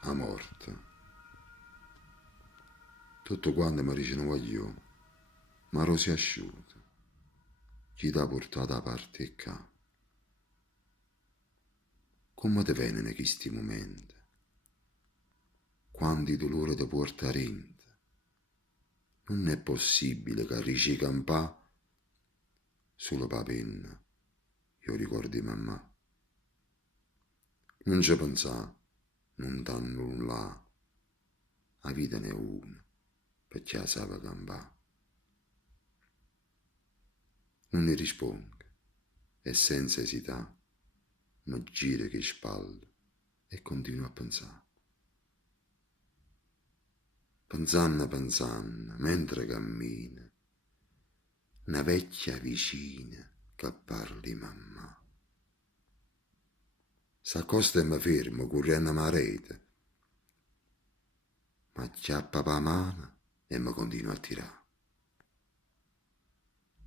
a morte. Tutto quanto mi dice non voglio, ma Rosi asciutta, chi t'ha portato a parte e qua. Come ti vengono questi momenti? Quando il dolore ti porta rente? Non è possibile che arrivi a campà solo per penna, io ricordo di mamma. Non ci pensare, non danno nulla, la vita ne è una, perché la sa campà. Non ne rispondo e senza esità mi gira che spalle e continuo a pensare. Pensando, mentre cammina, una vecchia vicina che parli mamma. S'accosta e mi fermo, correndo a rete, ma acchiappa la mano e mi continua a tirare.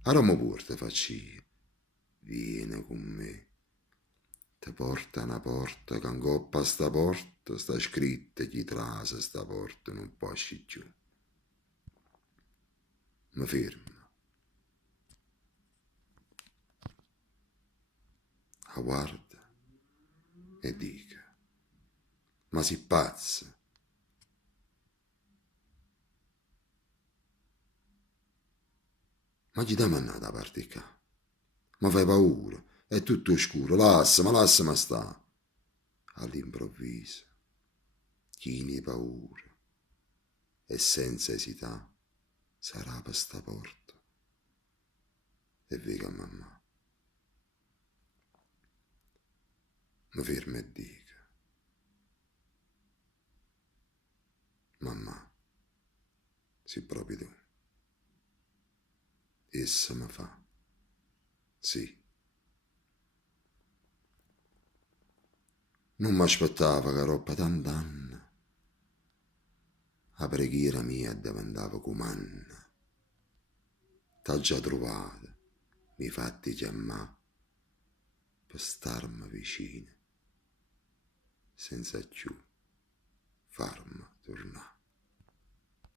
A Roma porta faccio io, vieni con me. Te porta una porta, che angoppa sta porta, sta scritta chi trasa sta porta, non può uscire giù. Mi fermo, la guarda e dica, ma si pazza? Ma chi ti ha mandato da parte qua? Ma fai paura, è tutto scuro, lasciami sta. All'improvviso, chini paura e senza esità, sarà per sta porta e vega mamma. Mi fermo e dica, mamma, sei proprio tu. Essa mi fa, sì. Non mi aspettava che roba tant'anni. La preghiera mia diventava comanna. T'ha già trovata, mi fatti chiamare per starmi vicino, senza più farmi tornare.